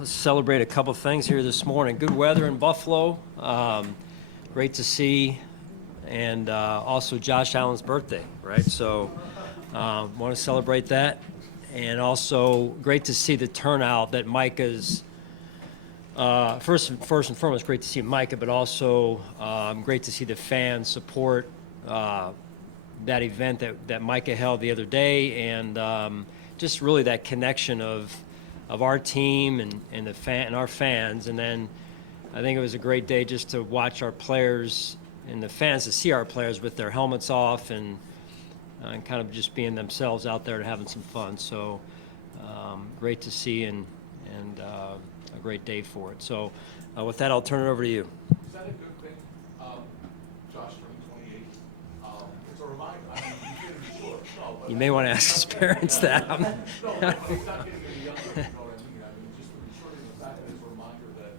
Let's celebrate a couple things here this morning. Good weather in Buffalo. Great to see. And also Josh Allen's birthday, right? So want to celebrate that. And also great to see the turnout that Micah's first and foremost, great to see Micah, but also great to see the fans support that event that Micah held the other day, and just really that connection of our team and our fans. And then I think it was a great day just to watch our players and the fans, to see our players with their helmets off and kind of just being themselves out there and having some fun. So great to see and a great day for it. So with that, I'll turn it over to you. Is that a good thing? Josh turning 28. It's a reminder. I mean, he's getting short. No, but You may want to ask his parents that. no, but he's not getting any younger. You know what I mean? I mean, just to be short in the fact that it's a reminder that,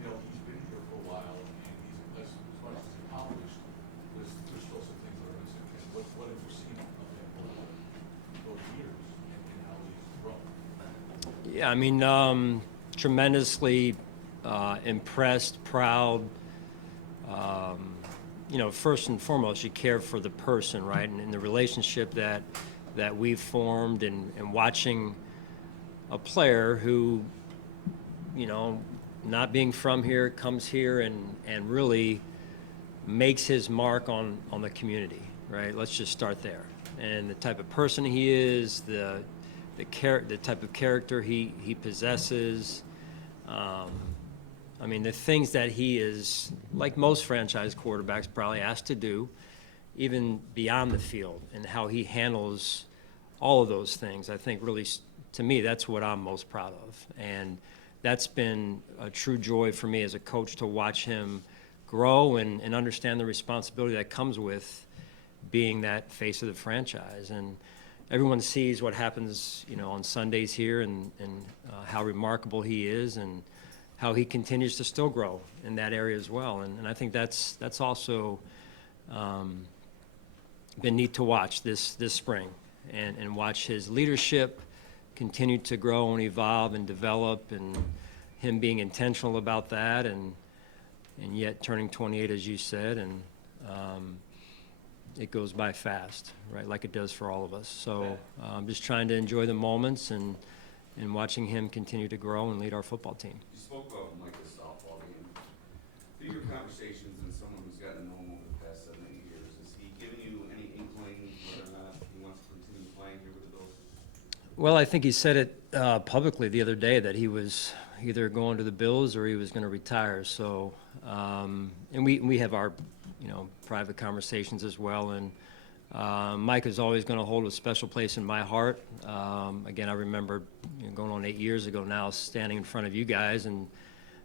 you know, he's been here for a while and he's, as much as he's accomplished, there's still some things that are missing. And what have you seen of him over those years and how he's grown? Yeah, I mean, tremendously impressed, proud. You know, first and foremost, you care for the person, right? And the relationship that we've formed, and watching a player who, you know, not being from here, comes here and really makes his mark on the community, right? Let's just start there. And the type of person he is, the type of character he possesses. I mean, the things that he is, like most franchise quarterbacks, probably asked to do, even beyond the field, and how he handles all of those things. I think really, to me, that's what I'm most proud of. And that's been a true joy for me as a coach, to watch him grow and understand the responsibility that comes with being that face of the franchise. And everyone sees what happens, you know, on Sundays here, and how remarkable he is, and how he continues to still grow in that area as well. And I think that's also been neat to watch this spring, and watch his leadership continue to grow and evolve and develop, and him being intentional about that, and yet turning 28, as you said, and it goes by fast, right, like it does for all of us. So I'm just trying to enjoy the moments and watching him continue to grow and lead our football team. You spoke about Micah's softball game. Through your conversations and someone who's gotten to know him over the past 7 8 years, is he giving you any inkling whether or not he wants to continue playing here with the Bills? Well, I think he said it publicly the other day that he was either going to the Bills or he was going to retire. So, and we have our, you know, private conversations as well. And Mike is always going to hold a special place in my heart. Again, I remember, you know, going on 8 years ago now, standing in front of you guys and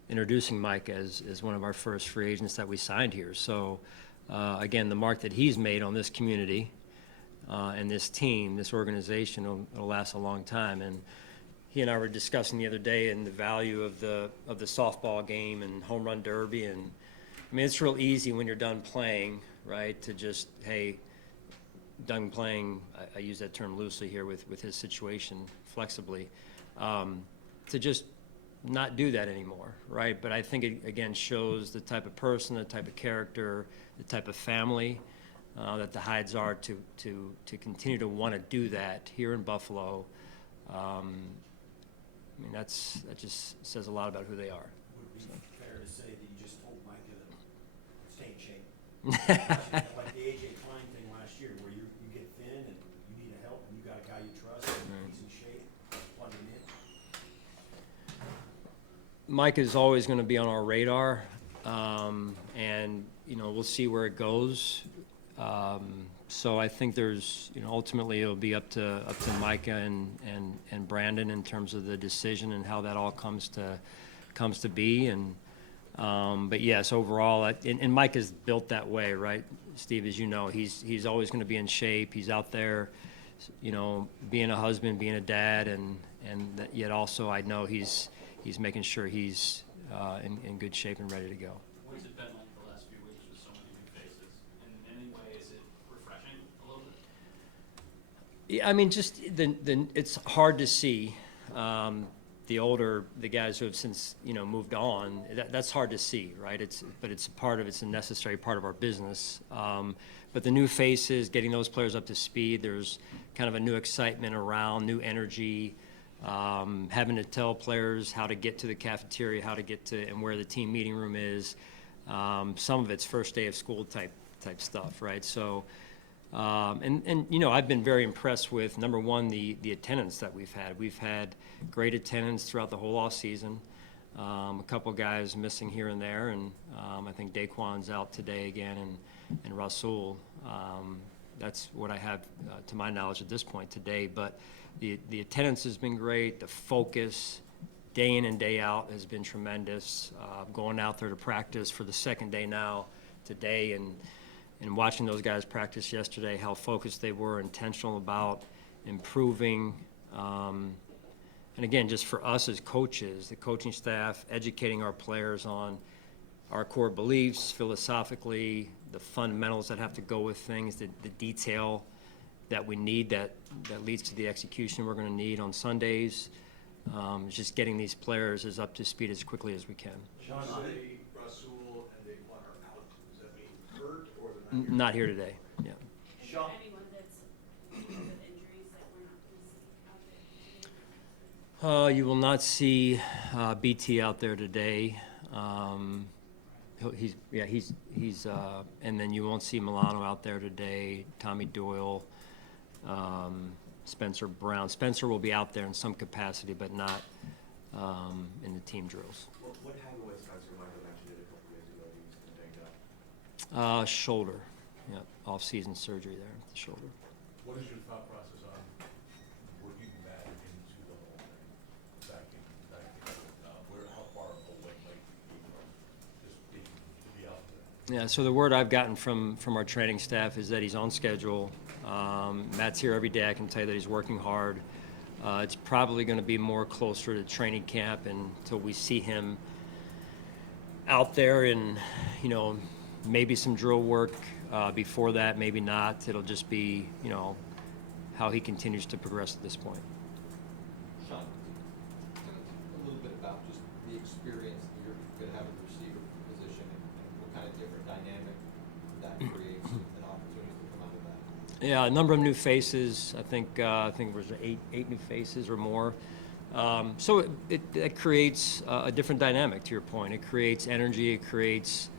introducing Mike as one of our first free agents that we signed here. So, again, the mark that he's made on this community and this team, this organization, it'll last a long time. And he and I were discussing the other day and the value of the softball game and home run derby. And I mean, it's real easy when you're done playing, right, to just, hey, done playing, I use that term loosely here with his situation, flexibly, to just not do that anymore, right? But I think it, again, shows the type of person, the type of character, the type of family that the Hydes are to continue to want to do that here in Buffalo. I mean, that just says a lot about who they are. Would it be fair to say that you just told Micah to stay in shape? Like the A.J. Klein thing last year, where you get thin and you need help, and you got a guy you trust, and he's in shape, plug him in. Mike is always going to be on our radar, and you know, we'll see where it goes. So I think there's, you know, ultimately it'll be up to Micah and Brandon in terms of the decision and how that all comes to be. And but yes, overall, and Mike is built that way, right, Steve? As you know, he's always going to be in shape. He's out there, you know, being a husband, being a dad, and yet also I know he's making sure he's in good shape and ready to go. What's it been like the last few weeks with so many new faces? And in any way, is it refreshing a little bit? Yeah, I mean, just it's hard to see the guys who have since, moved on, that's hard to see, right? But it's a necessary part of our business. But the new faces, getting those players up to speed, there's kind of a new excitement around, new energy, having to tell players how to get to the cafeteria, how to get to, and where the team meeting room is. Some of it's first day of school type stuff, right? So, I've been very impressed with, number one, the attendance that we've had. We've had great attendance throughout the whole offseason. A couple guys missing here and there, and I think Daquan's out today again, and Rasul. That's what I have, to my knowledge, at this point today. But the attendance has been great. The focus, day in and day out, has been tremendous. Going out there to practice for the second day now today, and watching those guys practice yesterday, how focused they were, intentional about improving. And again, just for us as coaches, the coaching staff, educating our players on our core beliefs philosophically, the fundamentals that have to go with things, the detail that we need that leads to the execution we're going to need on Sundays. Just getting these players as up to speed as quickly as we can. Sean, say Rasul and Daquan are out. Does that mean hurt or they're Not here today, yeah. Is there anyone that's with injuries that we're not going to see out there today? You will not see BT out there today. And then you won't see Milano out there today. Tommy Doyle, Spencer Brown. Spencer will be out there in some capacity, but not in the team drills. What happened with Spencer? Micah mentioned it a couple days ago. He was banged up. Shoulder, yeah, off-season surgery there, the shoulder. What is your thought process on working that into the whole thing? How far away might you be from just being to be out there? Yeah, so the word I've gotten from our training staff is that he's on schedule. Matt's here every day. I can tell you that he's working hard. It's probably going to be more closer to training camp until we see him out there, and maybe some drill work before that, maybe not. It'll just be how he continues to progress at this point. Sean, tell us a little bit about just the experience that you're going to have at the receiver position and what kind of different dynamic that creates and opportunities to come out of that. Yeah, a number of new faces. I think it was eight new faces or more. So it creates a different dynamic, to your point. It creates energy. It creates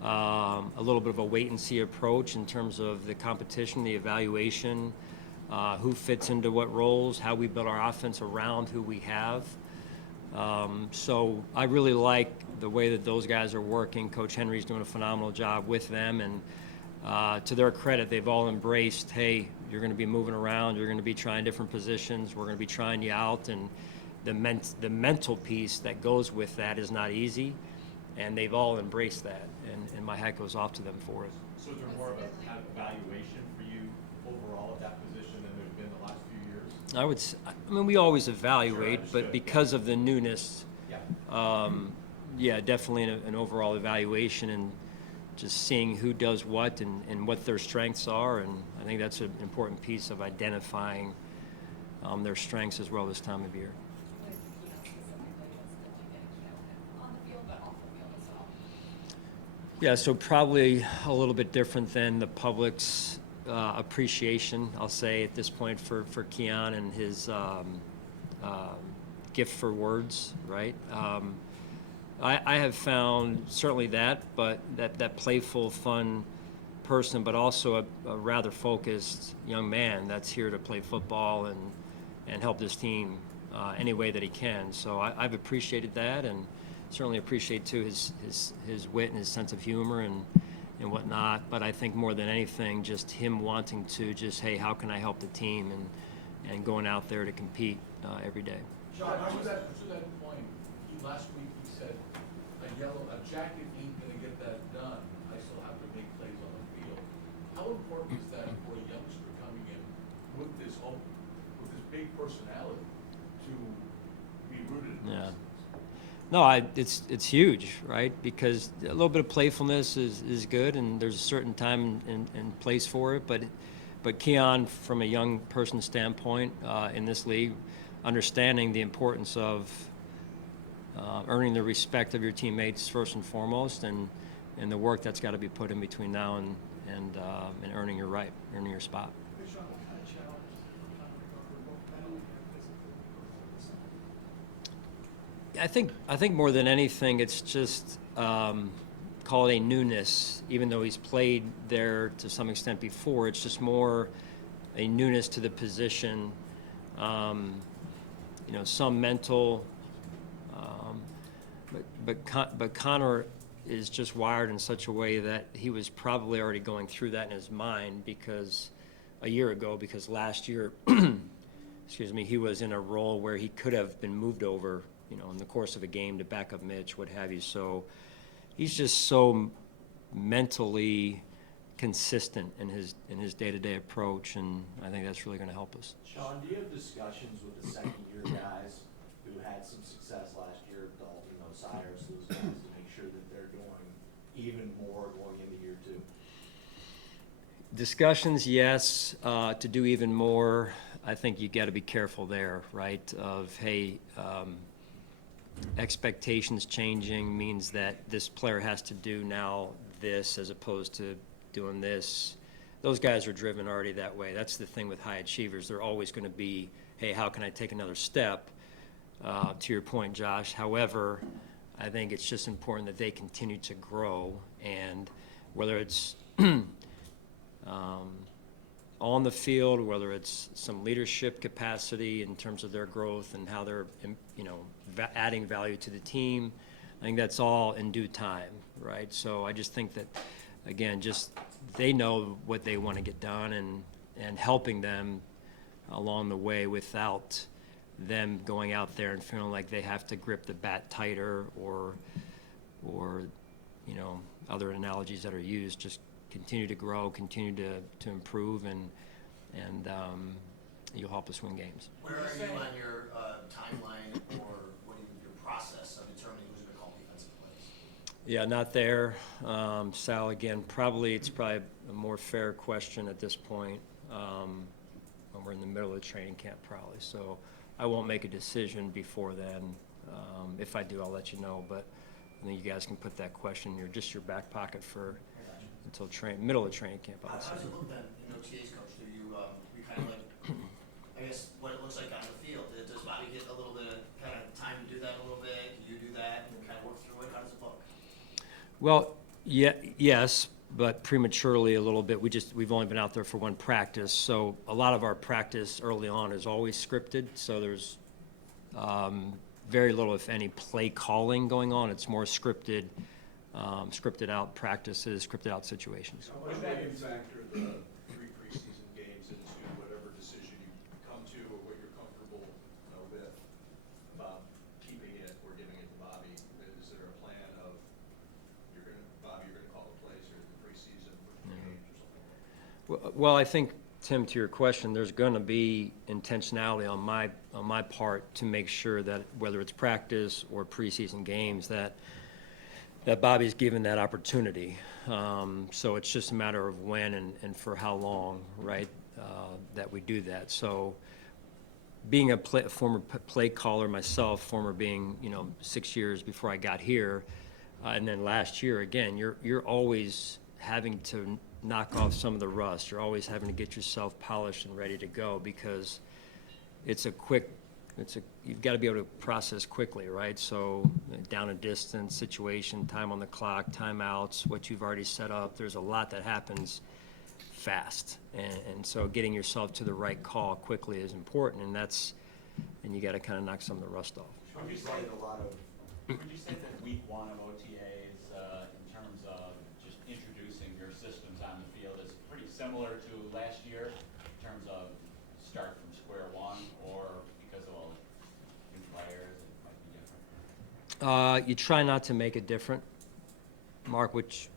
a little bit of a wait-and-see approach in terms of the competition, the evaluation, who fits into what roles, how we build our offense around who we have. So I really like the way that those guys are working. Coach Henry's doing a phenomenal job with them, and to their credit, they've all embraced, hey, you're going to be moving around, you're going to be trying different positions, we're going to be trying you out, and the mental piece that goes with that is not easy, and they've all embraced that, and my hat goes off to them for it. So is there more of a kind of evaluation for you overall at that position than there's been the last few years? I mean, we always evaluate, Sure, but because of the newness, Yeah. definitely an overall evaluation and just seeing who does what and what their strengths are, and I think that's an important piece of identifying their strengths as well this time of year. On the field, but off the field as well. Yeah, so probably a little bit different than the public's appreciation, I'll say, at this point for Keon and his gift for words, right? I have found certainly that, but that playful, fun person, but also a rather focused young man that's here to play football and help this team any way that he can. So I've appreciated that, and certainly appreciate too his wit and his sense of humor and whatnot. But I think more than anything, just him wanting to just, hey, how can I help the team, and going out there to compete every day. Sean, to that point, last week he said, a jacket ain't gonna get that done. I still have to make plays on the field. How important is that for a youngster coming in with this big personality to be rooted in Yeah. those things? No, it's huge, right? Because a little bit of playfulness is good, and there's a certain time and place for it. But Keon, from a young person standpoint in this league, understanding the importance of earning the respect of your teammates first and foremost, and the work that's got to be put in between now and earning your right, earning your spot. Hey, Sean, what kind of challenges are you trying to recover both mentally and physically for the summer? I think more than anything, it's just call it a newness. Even though he's played there to some extent before, it's just more a newness to the position. Some mental, but Connor is just wired in such a way that he was probably already going through that in his mind because last year, excuse me, he was in a role where he could have been moved over, in the course of a game to back up Mitch, what have you. So he's just so mentally consistent in his day-to-day approach, and I think that's really going to help us. Sean, do you have discussions with the second-year guys who had some success last year, Dalton, Cyrus, those guys, to make sure that they're doing even more going into year two? Discussions, yes. To do even more, I think you got to be careful there, right? Of, hey, expectations changing means that this player has to do now this as opposed to doing this. Those guys are driven already that way. That's the thing with high achievers. They're always going to be, hey, how can I take another step? To your point, Josh. However, I think it's just important that they continue to grow, and whether it's on the field, whether it's some leadership capacity in terms of their growth and how they're, adding value to the team, I think that's all in due time, right? So I just think that, again, just they know what they want to get done, and helping them along the way without them going out there and feeling like they have to grip the bat tighter or other analogies that are used. Just continue to grow, continue to improve, and you'll help us win games. Where are you on your timeline or your process of determining who's going to call defensive plays? Yeah, not there. Sal, again, it's probably a more fair question at this point when we're in the middle of training camp probably. So I won't make a decision before then. If I do, I'll let you know. But I think you guys can put that question in your back pocket until middle of training camp. How does it look then in OTAs, Coach? Do you kind of like, I guess, what it looks like on the field? Does Bobby get a little bit of kind of time to do that a little bit? Can you do that and kind of work through it? How does it look? Well, yes, but prematurely a little bit. We've only been out there for one practice, so a lot of our practice early on is always scripted. So there's very little, if any, play calling going on. It's more scripted out practices, scripted out situations. How much would you factor the 3 preseason games into whatever decision you come to or what you're comfortable with about keeping it or giving it to Bobby? Is there a plan of you're going to call the plays here in the preseason for 2 games or something? Well, I think, Tim, to your question, there's going to be intentionality on my part to make sure that whether it's practice or preseason games that Bobby's given that opportunity. So it's just a matter of when and for how long, right, that we do that. So being a former play caller myself, former being 6 years before I got here, and then last year again, you're always having to knock off some of the rust. You're always having to get yourself polished and ready to go because you've got to be able to process quickly, right? So down and distance, situation, time on the clock, timeouts, what you've already set up. There's a lot that happens fast, and so getting yourself to the right call quickly is important, and you got to kind of knock some of the rust off. Would you say that week 1 of OTAs, in terms of just introducing your systems on the field, is pretty similar to last year in terms of start from square one, or because of all new players, it might be different? You try not to make it different, Mark, which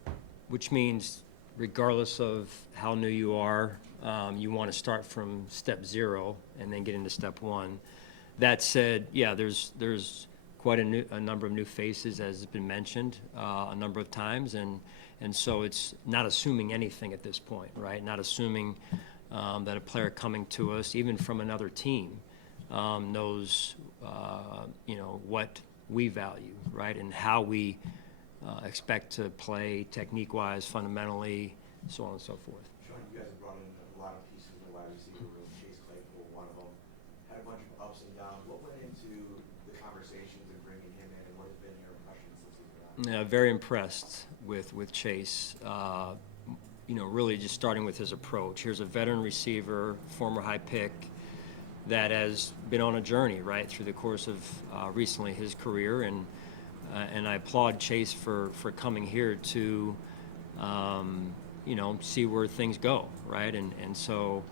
means regardless of how new you are, you want to start from step 0 and then get into step 1. That said, yeah, there's quite a number of new faces, as has been mentioned a number of times, and so it's not assuming anything at this point, right? Not assuming that a player coming to us, even from another team, knows, what we value, right, and how we expect to play technique-wise, fundamentally, so on and so forth. Sean, you guys have brought in a lot of pieces in the wide receiver room. Chase Claypool, one of them, had a bunch of ups and downs. What went into the conversations and bringing him in, and what has been your impression since he's been on? Yeah, very impressed with Chase. Really just starting with his approach. Here's a veteran receiver, former high pick, that has been on a journey, right, through the course of recently his career, and I applaud Chase for coming here to, see where things go, right, and so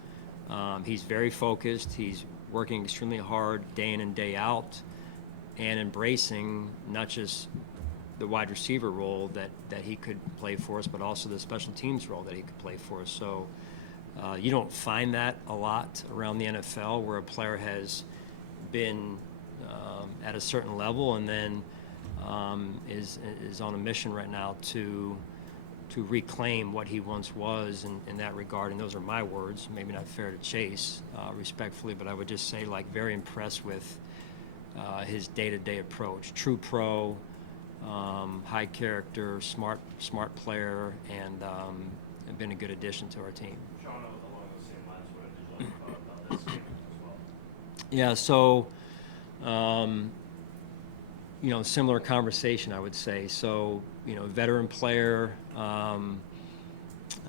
he's very focused. He's working extremely hard day in and day out, and embracing not just the wide receiver role that he could play for us, but also the special teams role that he could play for us. So you don't find that a lot around the NFL, where a player has been at a certain level and then is on a mission right now to reclaim what he once was in that regard. And those are my words, maybe not fair to Chase, respectfully, but I would just say, like, very impressed with his day-to-day approach. True pro, high character, smart player, and been a good addition to our team. Sean, along those same lines, what did you like about this game as well? Yeah, so, similar conversation, I would say. So, veteran player. I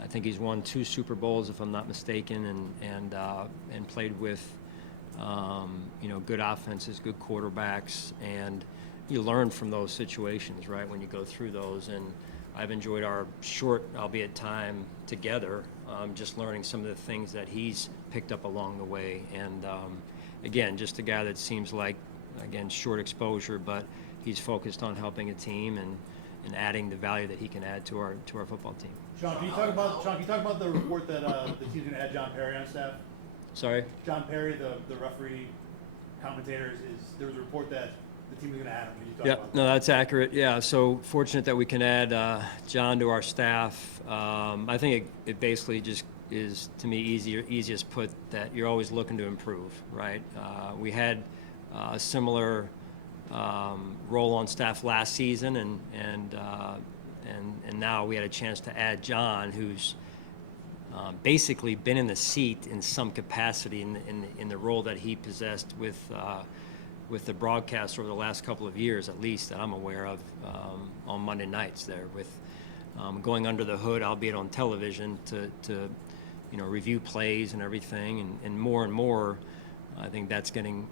think he's won 2 Super Bowls, if I'm not mistaken, and played with, good offenses, good quarterbacks, and you learn from those situations, right, when you go through those. And I've enjoyed our short, albeit time together, just learning some of the things that he's picked up along the way. And again, just a guy that seems like, again, short exposure, but he's focused on helping a team and adding the value that he can add to our football team. Sean, can you talk about the report that the team's going to add John Perry on staff? Sorry? John Perry, the referee commentator, there was a report that the team was going to add him. Can you talk Yeah, about no, that's accurate. Yeah, so fortunate that we can add John to our staff. I think it basically just is, to me, easiest put, that you're always looking to improve, right? We had a similar role on staff last season, and now we had a chance to add John, who's basically been in the seat in some capacity in the role that he possessed with the broadcast over the last couple of years, at least, that I'm aware of, on Monday nights there, with going under the hood, albeit on television, to review plays and everything, and more, I think that's getting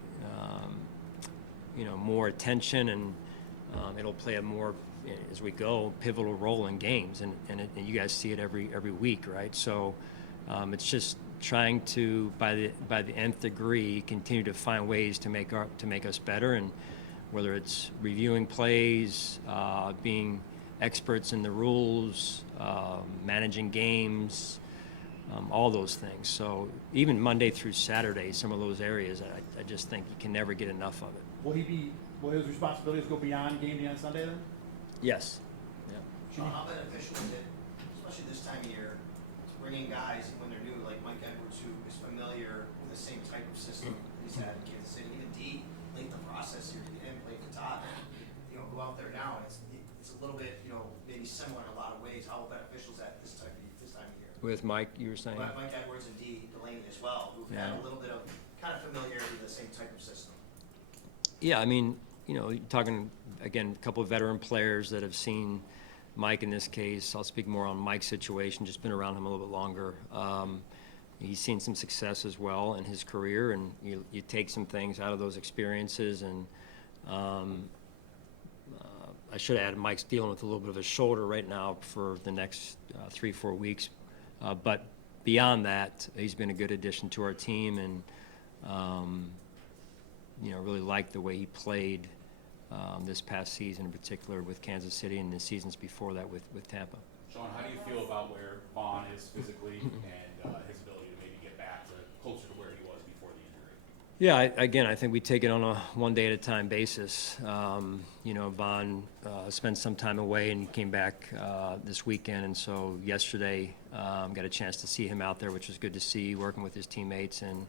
more attention, and it'll play a more, as we go, pivotal role in games, and you guys see it every week, right? So it's just trying to, by the nth degree, continue to find ways to make us better, and whether it's reviewing plays, being experts in the rules, managing games, all those things. So even Monday through Saturday, some of those areas, I just think you can never get enough of it. Will his responsibilities go beyond game day on Sunday then? Yes. Yeah. Sean, how beneficial is it, especially this time of year, to bring in guys when they're new, like Mike Edwards, who is familiar with the same type of system he's had in Kansas City, even D, late in the process here to get him, play for Todd, go out there now, and it's a little bit, maybe similar in a lot of ways. How beneficial is that this time of year? With Mike, you were saying? Mike Edwards and D Delaney as well, who've had a little bit of kind of familiarity with the same type of system. Yeah, I mean, you're talking, again, a couple of veteran players that have seen Mike in this case. I'll speak more on Mike's situation, just been around him a little bit longer. He's seen some success as well in his career, and you take some things out of those experiences. And I should add, Mike's dealing with a little bit of a shoulder right now for the next 3-4 weeks. But beyond that, he's been a good addition to our team, and really liked the way he played this past season, in particular with Kansas City, and the seasons before that with Tampa. Sean, how do you feel about where Vaughn is physically and his ability to maybe get back to closer to where he was before the injury? Yeah, I think we take it on a one-day-at-a-time basis. Vaughn spent some time away and came back this weekend, and so yesterday got a chance to see him out there, which was good to see, working with his teammates, and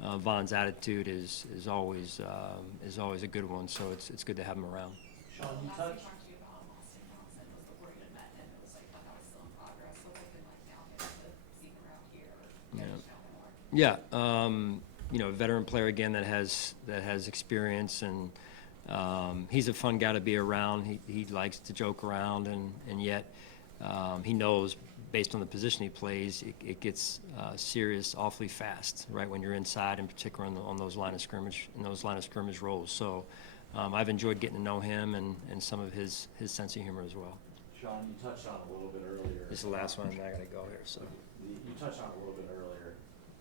Von's attitude is always a good one. So it's good to have him around. Sean, you Last we touched, talked to you about Austin Johnson was before you had met him, it was like, that was still in progress, so hoping like now get to see him around here or get to know him more. Yeah, a veteran player again that has experience, and he's a fun guy to be around. He likes to joke around, and yet he knows based on the position he plays, it gets serious awfully fast, right when you're inside, in particular on those line of scrimmage roles. So I've enjoyed getting to know him and some of his sense of humor as well. Sean, you touched on it a little bit earlier. This is the last one, and I gotta go here. So You touched on it a little bit earlier,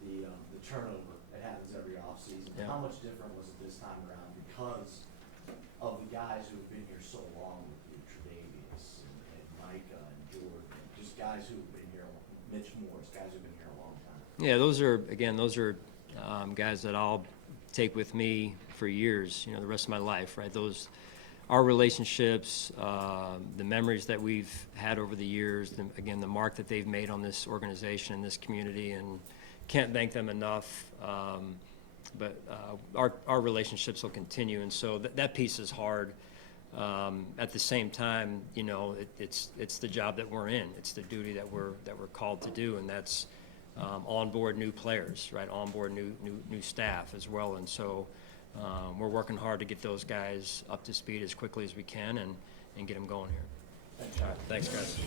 the turnover, it happens every offseason. Yeah. How much different was it this time around because of the guys who've been here so long with you, Tre'Davious and Micah and Jordan, just guys who've been here, Mitch Morris, guys who've been here a long time? yeah, those are guys that I'll take with me for years, the rest of my life, right? Our relationships, the memories that we've had over the years, the mark that they've made on this organization and this community, and can't thank them enough. But our relationships will continue, and so that piece is hard. At the same time, it's the job that we're in. It's the duty that we're called to do, and that's onboard new players, right? Onboard new staff as well, and so we're working hard to get those guys up to speed as quickly as we can and get them going here. Thanks, Sean. Thanks, guys.